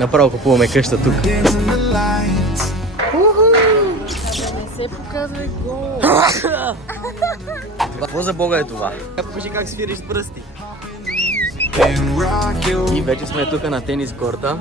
Направо купуваме къща тук. Не се показвай гол. Какво за Бога е това? Покажи как свириш с пръсти. И вече сме тук на тенис корта.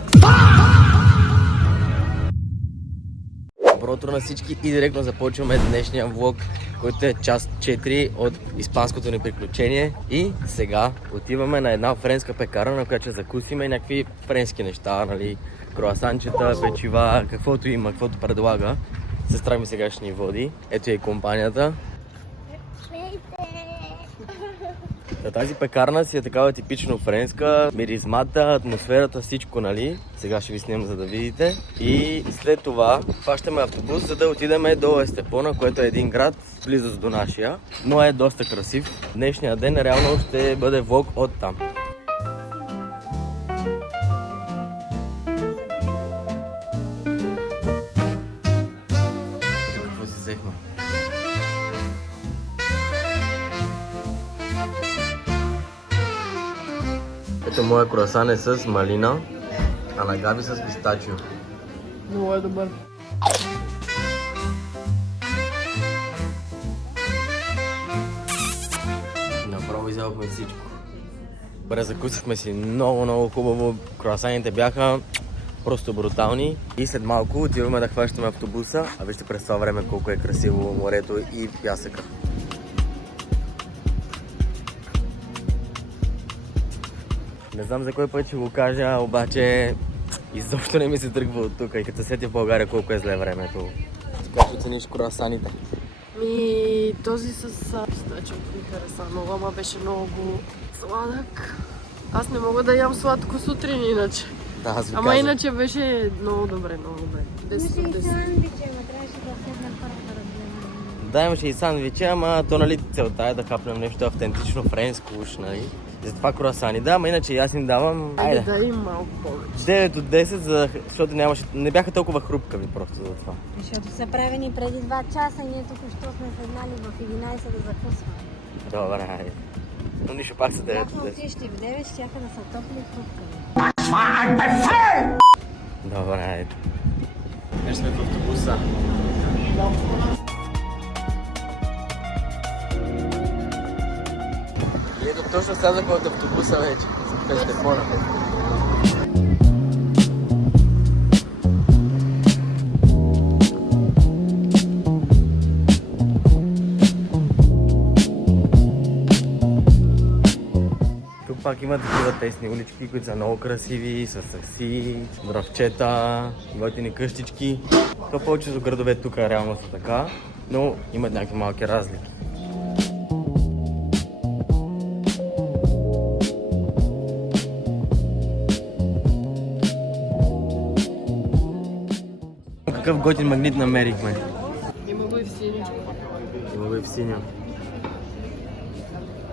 Добро утро на всички и директно започваме днешния влог, който е част 4 от испанското ни приключение. И сега отиваме на една френска пекарна, на която ще закусиме някакви френски неща, нали? Круасанчета, печива, каквото има, каквото предлага. Сестра ми сега ще ни води. Ето е и компанията. Тази пекарна си е такава типично френска, миризмата, атмосферата, всичко, нали? Сега ще ви снимам, за да видите. И след това хващаме автобус, за да отидем до Естепона, което е един град близост до нашия, но е доста красив. Днешния ден реално ще бъде влог от там. Какво си взехме? Ето моя круасан е с малина, а на Габи с пистачио. Много е добър. Направо изядохме всичко. Добре, закусихме си много хубаво. Круасаните бяха просто брутални. И след малко отиваме да хващаме автобуса, а вижте през това време колко е красиво морето и пясъка. Не знам за кой път ще го кажа, обаче изобщо не ми се тръгва от тук и като сетя в България колко е зле времето. Как оцениш круасаните? Този с пистачио ми хареса много, ама беше много сладък. Аз не мога да ям сладко сутрин иначе. Да, аз ви Ама казах. иначе беше много добре, много добре. 10 от 10. Да, имаше и сандвичи, ама то нали целта е да хапнем нещо автентично френско уж, нали? Затова круасани, да, ама иначе аз им давам... Айде да им малко повече. 9 от 10, защото не бяха толкова хрупкави просто за това. Защото са правени преди 2 часа, ние току-що сме седнали в 11 да закусваме. Добре, айде. Но нищо пак са 9 Бяхме от 10. отишли в 9, щяха да са топли и хрупкави. Добре, айде. Вече сме в автобуса. И ето точно слязахме от автобуса вече. В Естепона. Тук пак има такива тесни улички, които са много красиви, с такси, дръвчета, готини къщички. То повечето градове тук реално са така, но имат някакви малки разлики. Какъв готин магнит намерихме? Има го и в синичко. Има го и в синьо.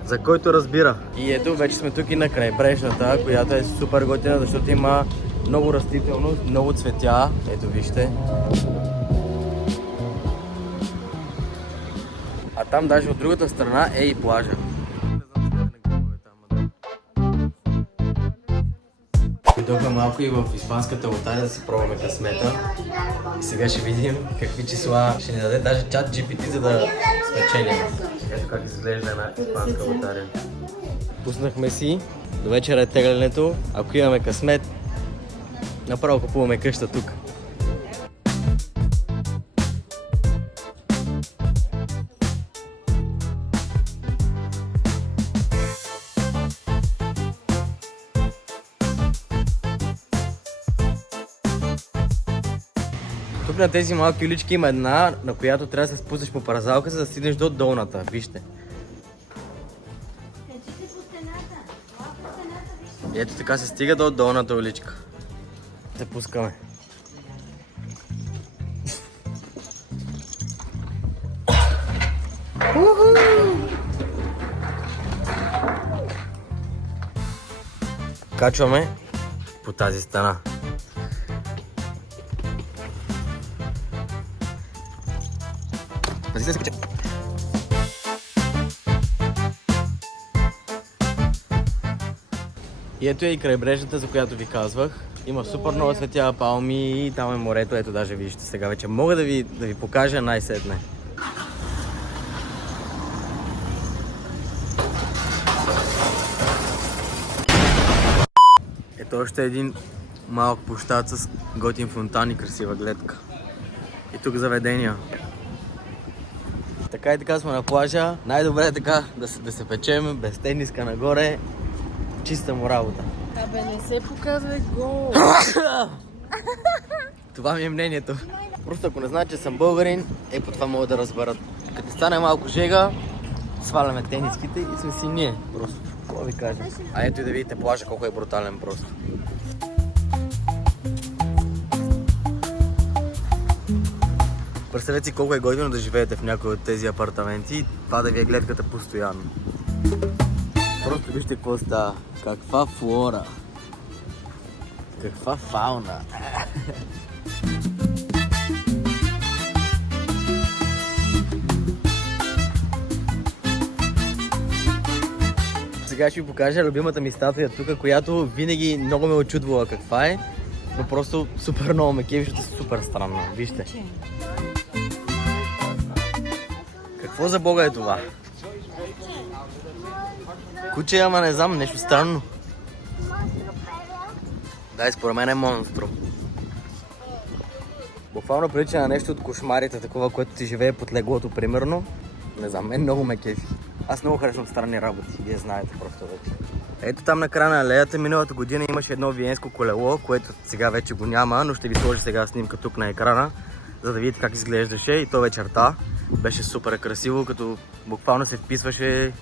За който разбира. И ето вече сме тук и на крайбрежната, която е супер готина, защото има много растителност, много цветя. Ето вижте. А там даже от другата страна е и плажа. Дойдохме малко и в испанската лотария да си пробваме късмета. И сега ще видим какви числа ще ни даде даже чат GPT, за да спечелим. Ето как изглежда една испанска лотария. Пуснахме си, до вечера е теглянето. Ако имаме късмет, направо купуваме къща тук. Тук на тези малки улички има една, на която трябва да се спуснеш по паразалка, за да стигнеш до долната. Вижте. И ето така се стига до долната уличка. Се пускаме. Качваме по тази стена. Пази се кача. И ето е и крайбрежната, за която ви казвах. Има супер много цветя, палми и там е морето. Ето даже вижте сега вече. Мога да ви покажа най-сетне. Ето още един малък площад с готин фонтан и красива гледка. И тук заведения. Така и така сме на плажа. Най-добре е така да се печем, без тениска нагоре. Чиста му работа. Абе, не се показвай гол. Това ми е мнението. Просто ако не знаят, че съм българин, по това могат да разберат. Като стане малко жега, сваляме тениските и сме си ние. Просто, какво ви кажа. А ето и да видите плажа колко е брутален просто. Представете си колко е готино да живеете в някои от тези апартаменти и това да ви е гледката постоянно. Просто вижте какво става. Каква флора. Каква фауна. Сега ще ви покажа любимата ми статуя тук, която винаги много ме очудвала каква е, но просто супер много ме кефи, защото е супер странно. Вижте. Какво за бога е това? Куче, ама не знам, нещо странно. Да, според мен е монстро. Буквално прилича на нещо от кошмарите, такова, което ти живее под леглото, примерно. Не знам, мен много ме кефи. Аз много харесвам странни работи, вие знаете просто вече. Ето там на края на алеята миналата година имаше едно виенско колело, което сега вече го няма, но ще ви сложа сега снимка тук на екрана, за да видите как изглеждаше и то вечерта. Беше супер красиво, като буквално се вписваше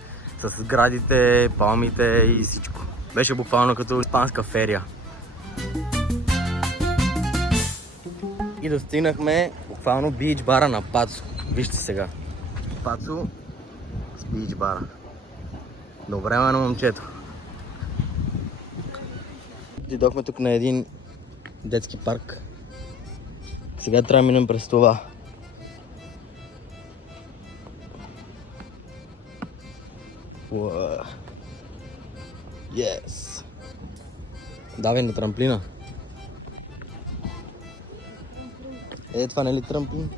с градите, палмите и всичко. Беше буквално като испанска ферия. И достигнахме буквално бич бара на Пацо. Вижте сега. Пацо с бич бара. Добре, на момчето. Дойдохме тук на един детски парк. Сега трябва да минем през това. Yes! Давай на трамплина. Това не е ли трамплин?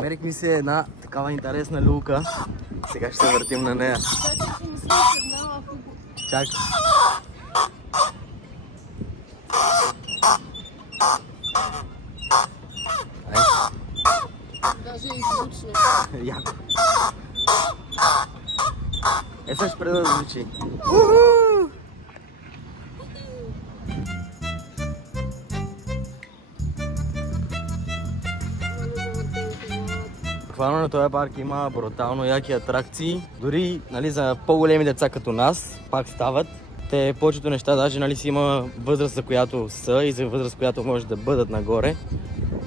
Мерих ми се една такава интересна люлка. Сега ще се въртим на нея. Чакай. Даже и звучно. Яко. Сега ще преда да звучи. Буквално на този парк има брутално яки атракции. Дори за по-големи деца като нас пак стават. Те повечето неща даже си има възраст, за която са и за възраст, която може да бъдат нагоре.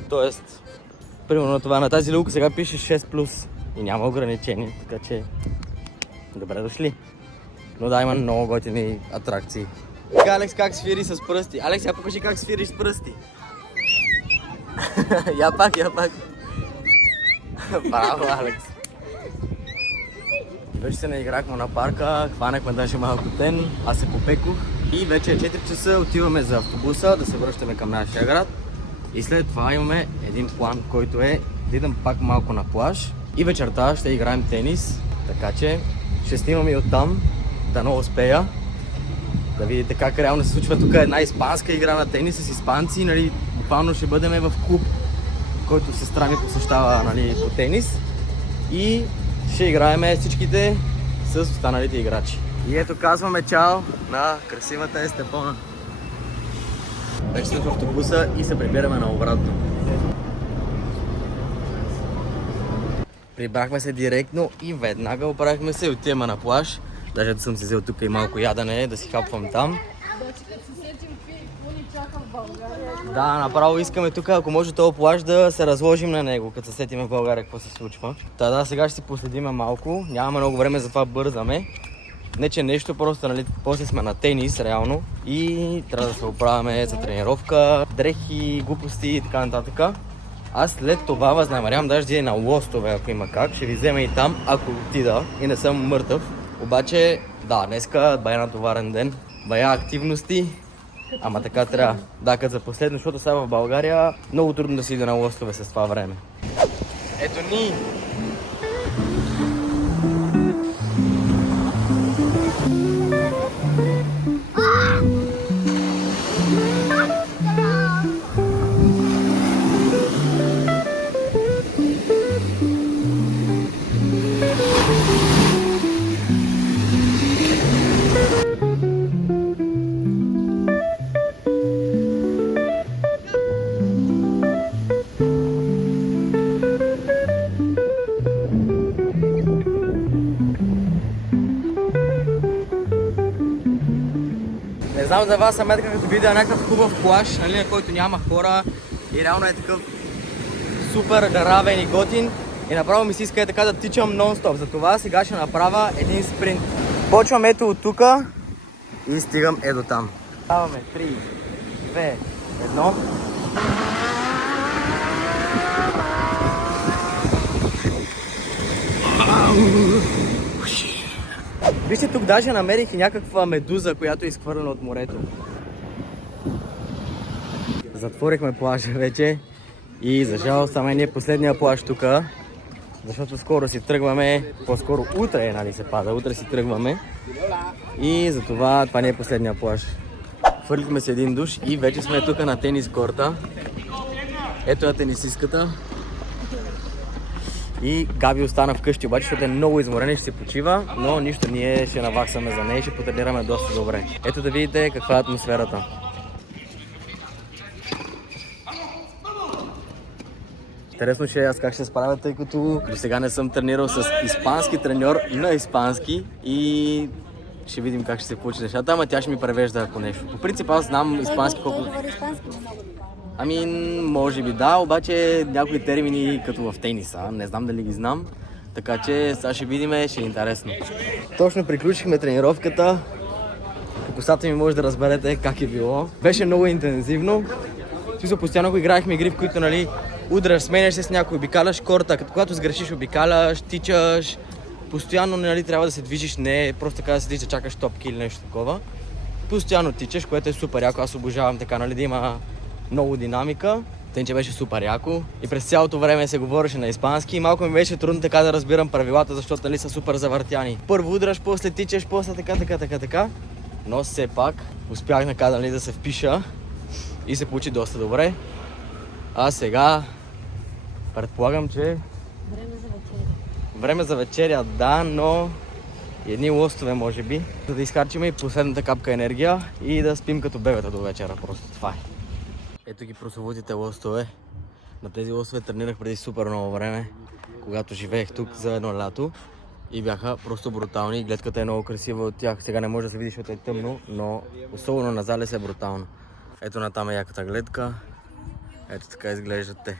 Тоест, примерно това на тази люлка сега пише 6+. И няма ограничение, така че добре дошли. Но да, има много готини атракции. Така, Алекс как свири с пръсти? Алекс, я покажи как свириш с пръсти. Я пак. Браво, Алекс. Вече се наиграхме на парка, хванахме даже малко тен, аз се попекох. И вече е 4 часа, отиваме за автобуса да се връщаме към нашия град. И след това имаме един план, който е да идем пак малко на плаж. И вечерта ще играем тенис, така че ще снимам и оттам, да не успея. Да видите как реално се случва тук една испанска игра на тенис с испанци. Буквално ще бъдем в клуб, който сестра ми посещава по тенис. И ще играем всичките с останалите играчи. И ето казваме чао на красивата Естепона. Вече сме в автобуса и се прибираме на обратно. Прибрахме се директно и веднага оправихме се и отиваме на плаж. Даже да съм си взел тук и малко ядене, да си хапвам там. Да, направо искаме тук, ако може този плаж да се разложим на него, като се сетиме в България какво се случва. Да, сега ще си последиме малко, нямаме много време, затова бързаме. Не че нещо, просто после сме на тенис реално и трябва да се оправяме за тренировка, дрехи, глупости и така нататък. Аз след това възнамерявам даже да е на лостове, ако има как. Ще ви взема и там, ако отида и не съм мъртъв. Обаче, да, днеска бая натоварен ден, бая активности. Ама така трябва. Да, като за последно, защото сега в България много трудно да си иде на лостове с това време. Ето ни! Не знам за вас, Аметка, като видя някакъв хубав плаж, нали, на който няма хора и реално е такъв супер равен и готин и направо ми се иска е така да тичам нон-стоп. Затова сега ще направя един спринт. Почвам ето от тука и стигам до там. Ставаме 3, 2, 1. Вижте, тук даже намерих и някаква медуза, която е изхвърлена от морето. Затворихме плажа вече и за жалост само е последния плаж тук, защото скоро си тръгваме, по-скоро утре, нали се пада, утре си тръгваме и затова това не е последния плаж. Хвърлихме си един душ и вече сме тук на тенис корта. Ето е тенисистката. И Габи остана вкъщи, обаче, защото е много изморена и ще се почива, но нищо, ние ще наваксаме за нея и ще потренираме доста добре. Ето да видите каква е атмосферата. Интересно ще е аз как ще се справя, тъй като до сега не съм тренирал с испански треньор на испански и ще видим как ще се получи нещата, ама тя ще ми превежда ако нещо. По принцип аз знам испански колко... Говори испански много добре. Ами, може би да, обаче някои термини като в тениса, не знам дали ги знам, така че сега ще видим, ще е интересно. Точно приключихме тренировката, по косата ми може да разберете как е било. Беше много интензивно, в смисъл постоянно го играехме игри, в които нали, удряш, сменяш се с някой, обикаляш корта, като когато сгрешиш обикаляш, тичаш, постоянно нали, трябва да се движиш, не просто така да седиш да чакаш топки или нещо такова. Постоянно тичаш, което е супер яко, аз обожавам така, нали, да има много динамика, тъй че беше супер яко и през цялото време се говореше на испански и малко ми беше трудно така да разбирам правилата, защото нали са супер завъртяни. Първо удраш, после тичаш, после така, но все пак успях така нали, да се впиша и се получи доста добре. А сега предполагам, че Време за вечеря. време за вечеря, да, но едни лостове може би, за да изхарчим и последната капка енергия и да спим като бебета до вечера, просто това е. Ето ги прословутите лостове. На тези лостове тренирах преди супер много време, когато живеех тук за едно лято и бяха просто брутални. Гледката е много красива от тях. Сега не може да се види, защото е тъмно, но особено на залез е брутално. Ето натам е яката гледка. Ето така изглеждат те.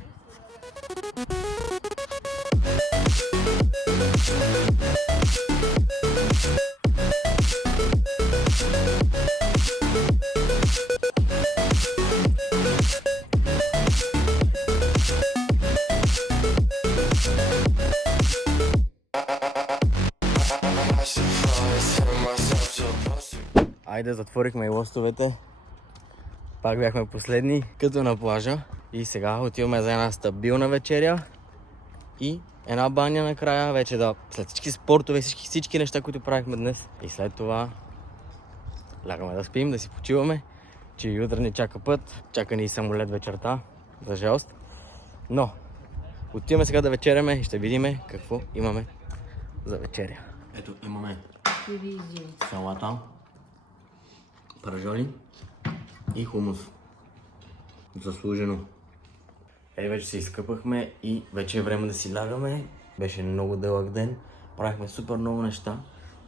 Айде, затворихме и лостовете. Пак бяхме последни, като на плажа. И сега отиваме за една стабилна вечеря и една баня накрая. Вече да, след всички спортове, всички неща, които правихме днес. И след това лягаме да спим, да си почиваме, че и утре ни чака път. Чака ни и самолет вечерта, за жалост. Но отиваме сега да вечеряме и ще видим какво имаме за вечеря. Ето имаме салата, пържоли и хумус. Заслужено. Вече се изкъпахме и вече е време да си лягаме. Беше много дълъг ден, правихме супер много неща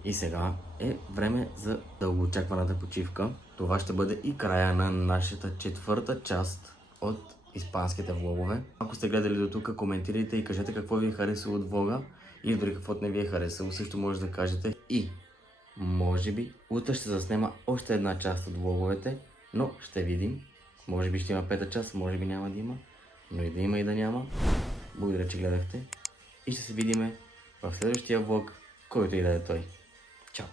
и сега е време за дългоочакваната почивка. Това ще бъде и края на нашата четвърта част от испанските влогове. Ако сте гледали до тук, коментирайте и кажете какво ви е харесало от влога или дори каквото не ви е харесало, също може да кажете. И може би утре ще заснема още една част от влоговете, но ще видим. Може би ще има пета част, може би няма да има. но и да има и да няма. Благодаря, че гледахте и ще се видиме в следващия влог, който и да е той. Чао!